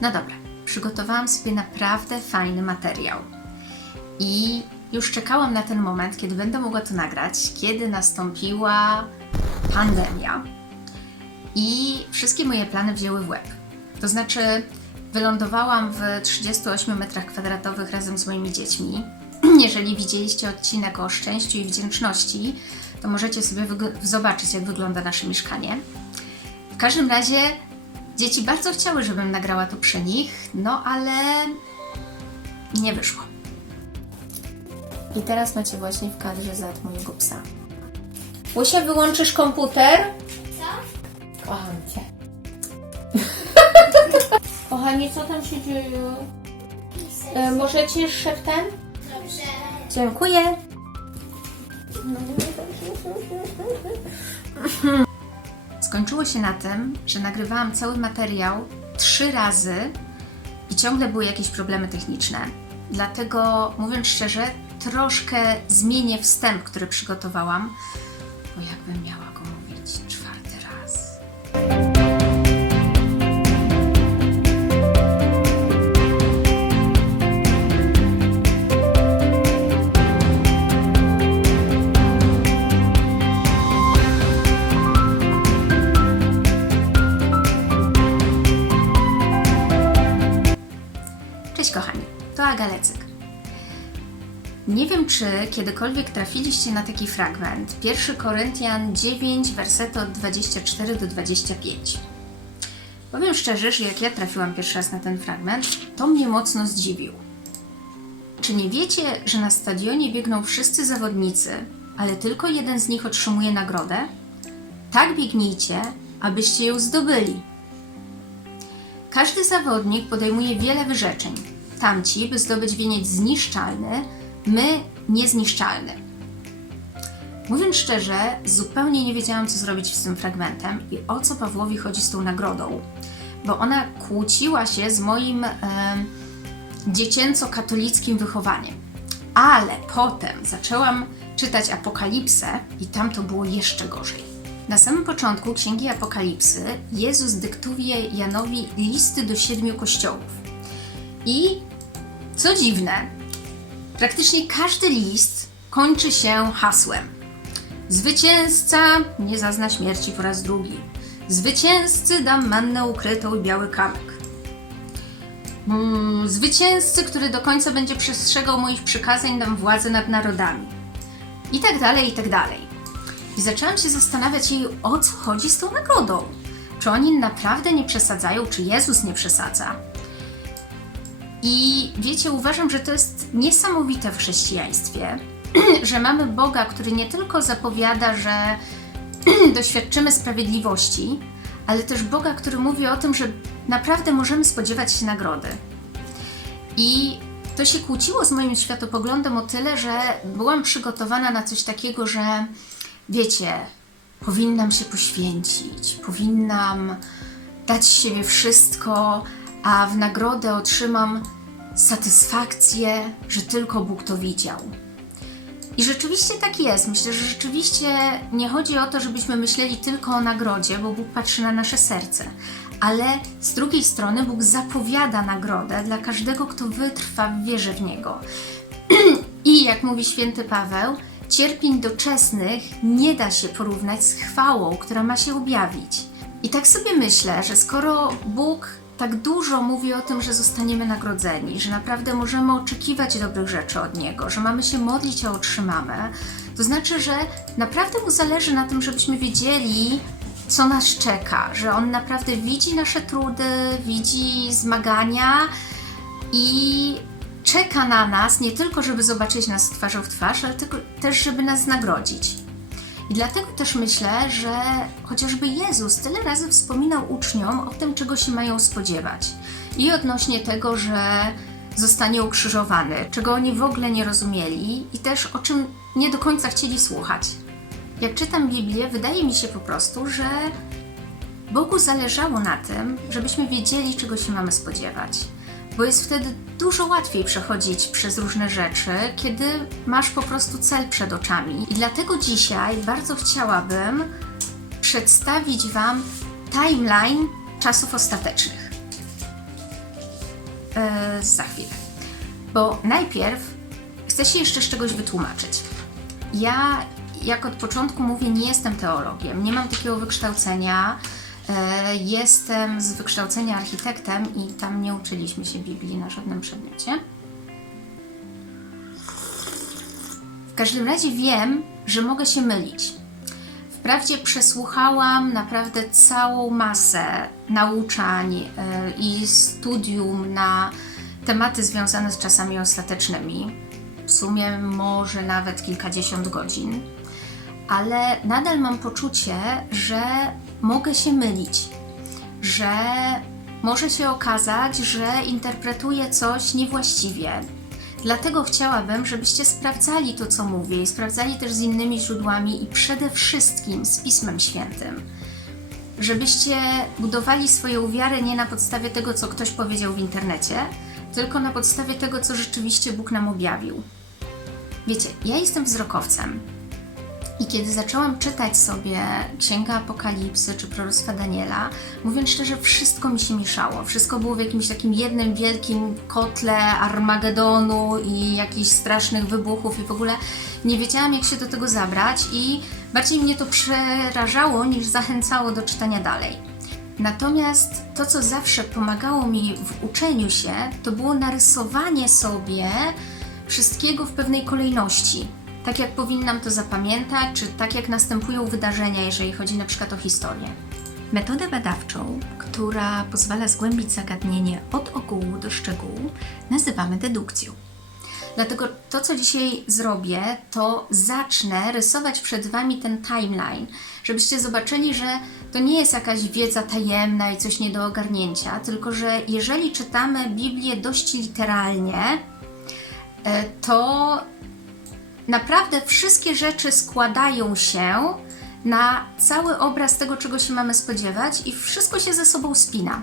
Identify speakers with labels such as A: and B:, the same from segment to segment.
A: No dobra, przygotowałam sobie naprawdę fajny materiał. I już czekałam na ten moment, kiedy będę mogła to nagrać, kiedy nastąpiła pandemia i wszystkie moje plany wzięły w łeb. To znaczy, wylądowałam w 38 metrach kwadratowych razem z moimi dziećmi. Jeżeli widzieliście odcinek o szczęściu i wdzięczności, to możecie sobie zobaczyć, jak wygląda nasze mieszkanie. W każdym razie dzieci bardzo chciały, żebym nagrała to przy nich, no ale nie wyszło. I teraz macie właśnie w kadrze zad mojego psa. Łusia, wyłączysz komputer?
B: Co?
A: Kocham cię. Kochani, co tam się dzieje? E, możecie szeptem?
B: Dobrze.
A: Dziękuję. Skończyło się na tym, że nagrywałam cały materiał trzy razy i ciągle były jakieś problemy techniczne. Dlatego, mówiąc szczerze, troszkę zmienię wstęp, który przygotowałam, bo jakbym miała to Aga Lecyk. Nie wiem, czy kiedykolwiek trafiliście na taki fragment. 1 Koryntian 9, wersety od 24 do 25. Powiem szczerze, że jak ja trafiłam pierwszy raz na ten fragment, to mnie mocno zdziwił. Czy nie wiecie, że na stadionie biegną wszyscy zawodnicy, ale tylko jeden z nich otrzymuje nagrodę? Tak biegnijcie, abyście ją zdobyli. Każdy zawodnik podejmuje wiele wyrzeczeń. Tamci, by zdobyć wieniec zniszczalny, my niezniszczalny. Mówiąc szczerze, zupełnie nie wiedziałam, co zrobić z tym fragmentem i o co Pawłowi chodzi z tą nagrodą, bo ona kłóciła się z moim em, dziecięco-katolickim wychowaniem. Ale potem zaczęłam czytać Apokalipsę i tam to było jeszcze gorzej. Na samym początku Księgi Apokalipsy Jezus dyktuje Janowi listy do siedmiu kościołów. I co dziwne, praktycznie każdy list kończy się hasłem. Zwycięzca nie zazna śmierci po raz drugi. Zwycięzcy dam mannę ukrytą i biały kamyk. Mm, Zwycięzcy, który do końca będzie przestrzegał moich przykazań, dam władzę nad narodami. I tak dalej, i tak dalej. I zaczęłam się zastanawiać jej, o co chodzi z tą nagrodą. Czy oni naprawdę nie przesadzają, czy Jezus nie przesadza? I wiecie, uważam, że to jest niesamowite w chrześcijaństwie, że mamy Boga, który nie tylko zapowiada, że doświadczymy sprawiedliwości, ale też Boga, który mówi o tym, że naprawdę możemy spodziewać się nagrody. I to się kłóciło z moim światopoglądem o tyle, że byłam przygotowana na coś takiego, że wiecie, powinnam się poświęcić, powinnam dać siebie wszystko, a w nagrodę otrzymam satysfakcję, że tylko Bóg to widział. I rzeczywiście tak jest. Myślę, że rzeczywiście nie chodzi o to, żebyśmy myśleli tylko o nagrodzie, bo Bóg patrzy na nasze serce. Ale z drugiej strony Bóg zapowiada nagrodę dla każdego, kto wytrwa w wierze w Niego. I jak mówi święty Paweł, cierpień doczesnych nie da się porównać z chwałą, która ma się objawić. I tak sobie myślę, że skoro Bóg tak dużo mówi o tym, że zostaniemy nagrodzeni, że naprawdę możemy oczekiwać dobrych rzeczy od Niego, że mamy się modlić, a otrzymamy, to znaczy, że naprawdę Mu zależy na tym, żebyśmy wiedzieli, co nas czeka, że On naprawdę widzi nasze trudy, widzi zmagania i czeka na nas nie tylko, żeby zobaczyć nas twarzą w twarz, ale też, żeby nas nagrodzić. I dlatego też myślę, że chociażby Jezus tyle razy wspominał uczniom o tym, czego się mają spodziewać. I odnośnie tego, że zostanie ukrzyżowany, czego oni w ogóle nie rozumieli i też o czym nie do końca chcieli słuchać. Jak czytam Biblię, wydaje mi się po prostu, że Bogu zależało na tym, żebyśmy wiedzieli, czego się mamy spodziewać. Bo jest wtedy dużo łatwiej przechodzić przez różne rzeczy, kiedy masz po prostu cel przed oczami. I dlatego dzisiaj bardzo chciałabym przedstawić Wam timeline czasów ostatecznych. e, za chwilę. Bo najpierw chcę się jeszcze z czegoś wytłumaczyć. Ja, jak od początku mówię, nie jestem teologiem, nie mam takiego wykształcenia. E, Jestem z wykształcenia architektem i tam nie uczyliśmy się Biblii na żadnym przedmiocie. W każdym razie wiem, że mogę się mylić. Wprawdzie przesłuchałam naprawdę całą masę nauczań e, i studium na tematy związane z czasami ostatecznymi. W sumie może nawet kilkadziesiąt godzin, ale nadal mam poczucie, że mogę się mylić, że może się okazać, że interpretuję coś niewłaściwie. Dlatego chciałabym, żebyście sprawdzali to, co mówię, i sprawdzali też z innymi źródłami i przede wszystkim z Pismem Świętym. Żebyście budowali swoją wiarę nie na podstawie tego, co ktoś powiedział w internecie, tylko na podstawie tego, co rzeczywiście Bóg nam objawił. Wiecie, ja jestem wzrokowcem. I kiedy zaczęłam czytać sobie Księgę Apokalipsy czy Proroctwa Daniela, mówiąc szczerze, wszystko mi się mieszało. Wszystko było w jakimś takim jednym wielkim kotle Armagedonu i jakichś strasznych wybuchów i w ogóle nie wiedziałam, jak się do tego zabrać i bardziej mnie to przerażało niż zachęcało do czytania dalej. Natomiast to, co zawsze pomagało mi w uczeniu się, to było narysowanie sobie wszystkiego w pewnej kolejności. Tak jak powinnam to zapamiętać, czy tak jak następują wydarzenia, jeżeli chodzi na przykład o historię. Metodę badawczą, która pozwala zgłębić zagadnienie od ogółu do szczegółu, nazywamy dedukcją. Dlatego to, co dzisiaj zrobię, to zacznę rysować przed Wami ten timeline, żebyście zobaczyli, że to nie jest jakaś wiedza tajemna i coś nie do ogarnięcia, tylko że jeżeli czytamy Biblię dość literalnie, e, to naprawdę wszystkie rzeczy składają się na cały obraz tego, czego się mamy spodziewać, i wszystko się ze sobą spina.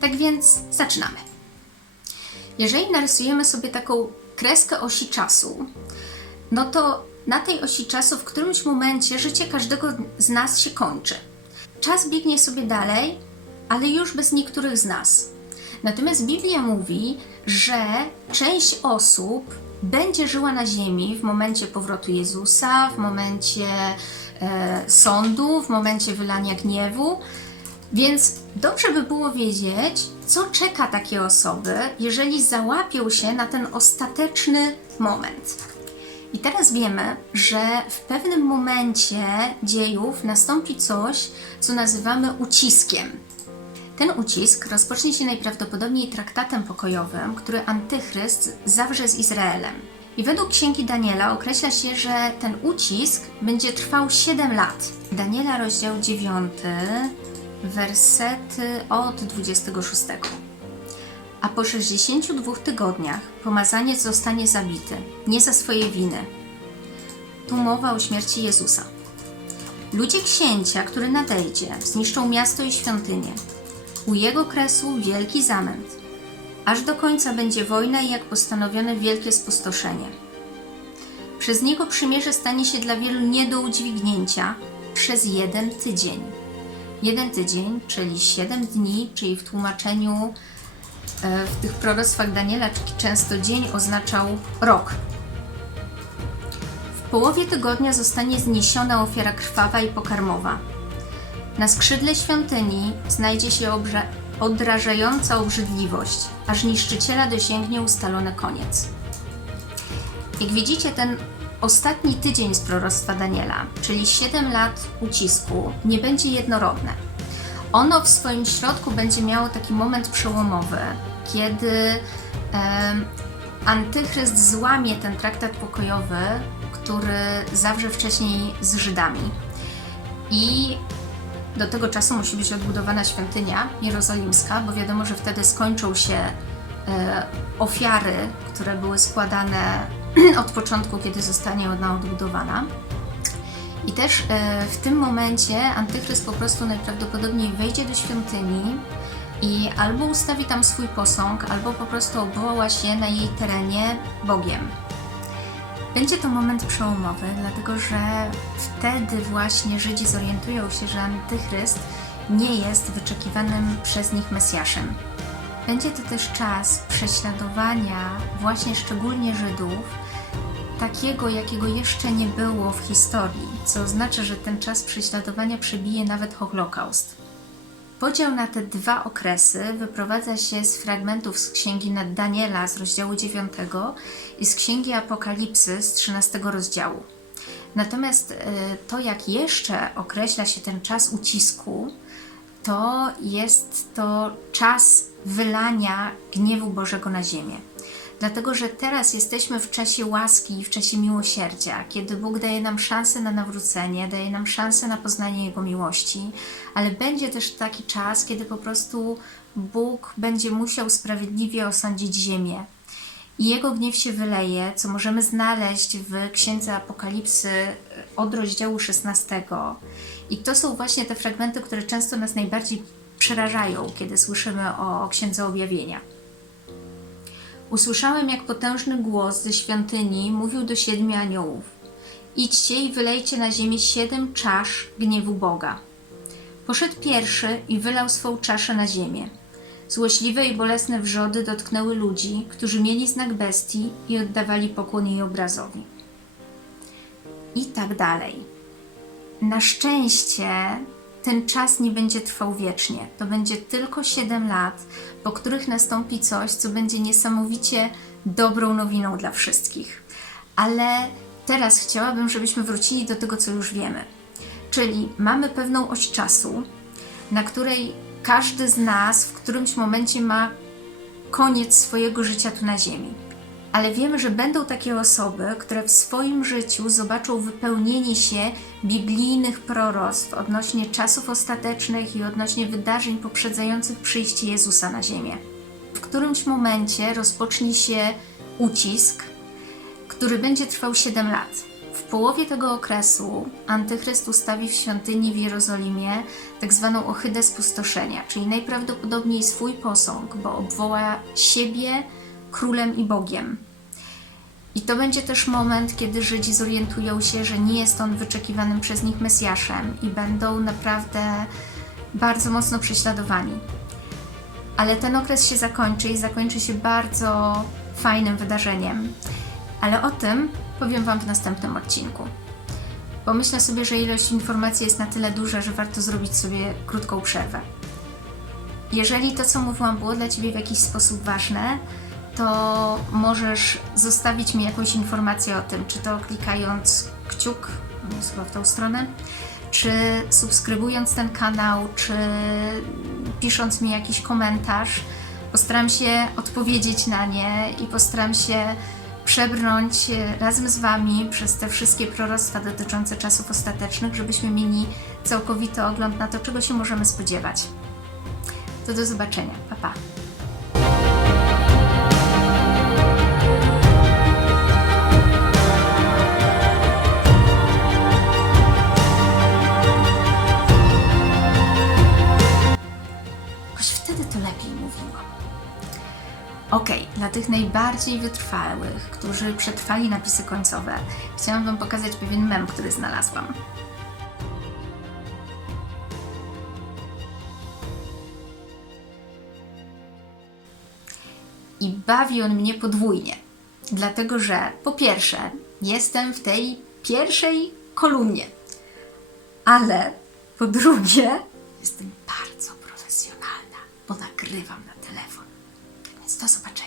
A: Tak więc zaczynamy. Jeżeli narysujemy sobie taką kreskę osi czasu, no to na tej osi czasu w którymś momencie życie każdego z nas się kończy. Czas biegnie sobie dalej, ale już bez niektórych z nas. Natomiast Biblia mówi, że część osób będzie żyła na ziemi w momencie powrotu Jezusa, w momencie e, sądu, w momencie wylania gniewu. Więc dobrze by było wiedzieć, co czeka takie osoby, jeżeli załapią się na ten ostateczny moment. I teraz wiemy, że w pewnym momencie dziejów nastąpi coś, co nazywamy uciskiem. Ten ucisk rozpocznie się najprawdopodobniej traktatem pokojowym, który Antychryst zawrze z Izraelem. I według księgi Daniela określa się, że ten ucisk będzie trwał 7 lat. Daniela, rozdział 9, wersety od 26. A po 62 tygodniach pomazaniec zostanie zabity, nie za swoje winy. Tu mowa o śmierci Jezusa. Ludzie księcia, który nadejdzie, zniszczą miasto i świątynię. U jego kresu wielki zamęt. Aż do końca będzie wojna i jak postanowione wielkie spustoszenie. Przez niego przymierze stanie się dla wielu nie do udźwignięcia przez jeden tydzień. Jeden tydzień, czyli siedem dni, czyli w tłumaczeniu e, w tych proroctwach Daniela często dzień oznaczał rok. W połowie tygodnia zostanie zniesiona ofiara krwawa i pokarmowa. Na skrzydle świątyni znajdzie się odrażająca obrzydliwość, aż niszczyciela dosięgnie ustalony koniec. Jak widzicie, ten ostatni tydzień z proroctwa Daniela, czyli 7 lat ucisku, nie będzie jednorodne. Ono w swoim środku będzie miało taki moment przełomowy, kiedy em, Antychryst złamie ten traktat pokojowy, który zawrze wcześniej z Żydami. I do tego czasu musi być odbudowana świątynia jerozolimska, bo wiadomo, że wtedy skończą się e, ofiary, które były składane od początku, kiedy zostanie ona odbudowana. I też e, w tym momencie Antychryst po prostu najprawdopodobniej wejdzie do świątyni i albo ustawi tam swój posąg, albo po prostu obwoła się na jej terenie Bogiem. Będzie to moment przełomowy, dlatego że wtedy właśnie Żydzi zorientują się, że Antychryst nie jest wyczekiwanym przez nich Mesjaszem. będzie to też czas prześladowania właśnie szczególnie Żydów, takiego, jakiego jeszcze nie było w historii, co oznacza, że ten czas prześladowania przebije nawet Holokaust. Podział na te dwa okresy wyprowadza się z fragmentów z księgi Daniela z rozdziału 9 i z księgi Apokalipsy z 13 rozdziału. Natomiast y, to, jak jeszcze określa się ten czas ucisku, to jest to czas wylania gniewu Bożego na ziemię. Dlatego, że teraz jesteśmy w czasie łaski i w czasie miłosierdzia, kiedy Bóg daje nam szansę na nawrócenie, daje nam szansę na poznanie Jego miłości, ale będzie też taki czas, kiedy po prostu Bóg będzie musiał sprawiedliwie osądzić ziemię. I Jego gniew się wyleje, co możemy znaleźć w Księdze Apokalipsy od rozdziału 16. I to są właśnie te fragmenty, które często nas najbardziej przerażają, kiedy słyszymy o Księdze Objawienia. Usłyszałem, jak potężny głos ze świątyni mówił do siedmiu aniołów: Idźcie i wylejcie na ziemię siedem czasz gniewu Boga. Poszedł pierwszy i wylał swą czaszę na ziemię. Złośliwe i bolesne wrzody dotknęły ludzi, którzy mieli znak bestii i oddawali pokłon jej obrazowi. I tak dalej. Na szczęście ten czas nie będzie trwał wiecznie. To będzie tylko 7 lat, po których nastąpi coś, co będzie niesamowicie dobrą nowiną dla wszystkich. Ale teraz chciałabym, żebyśmy wrócili do tego, co już wiemy. Czyli mamy pewną oś czasu, na której każdy z nas w którymś momencie ma koniec swojego życia tu na Ziemi. Ale wiemy, że będą takie osoby, które w swoim życiu zobaczą wypełnienie się biblijnych proroctw odnośnie czasów ostatecznych i odnośnie wydarzeń poprzedzających przyjście Jezusa na Ziemię. W którymś momencie rozpocznie się ucisk, który będzie trwał 7 lat. W połowie tego okresu Antychryst ustawi w świątyni w Jerozolimie tak zwaną ohydę spustoszenia, czyli najprawdopodobniej swój posąg, bo obwoła siebie królem i Bogiem. I to będzie też moment, kiedy Żydzi zorientują się, że nie jest on wyczekiwanym przez nich Mesjaszem i będą naprawdę bardzo mocno prześladowani. Ale ten okres się zakończy i zakończy się bardzo fajnym wydarzeniem. Ale o tym powiem Wam w następnym odcinku. Pomyślę sobie, że ilość informacji jest na tyle duża, że warto zrobić sobie krótką przerwę. Jeżeli to, co mówiłam, było dla Ciebie w jakiś sposób ważne, to możesz zostawić mi jakąś informację o tym, czy to klikając kciuk, chyba w tą stronę, czy subskrybując ten kanał, czy pisząc mi jakiś komentarz. Postaram się odpowiedzieć na nie i postaram się przebrnąć razem z Wami przez te wszystkie proroctwa dotyczące czasów ostatecznych, żebyśmy mieli całkowity ogląd na to, czego się możemy spodziewać. To do zobaczenia. Pa, pa. Najbardziej wytrwałych, którzy przetrwali napisy końcowe, chciałam Wam pokazać pewien mem, który znalazłam. I bawi on mnie podwójnie, dlatego że po pierwsze, jestem w tej pierwszej kolumnie, ale po drugie, jestem bardzo profesjonalna, bo nagrywam na telefon. Więc do zobaczenia.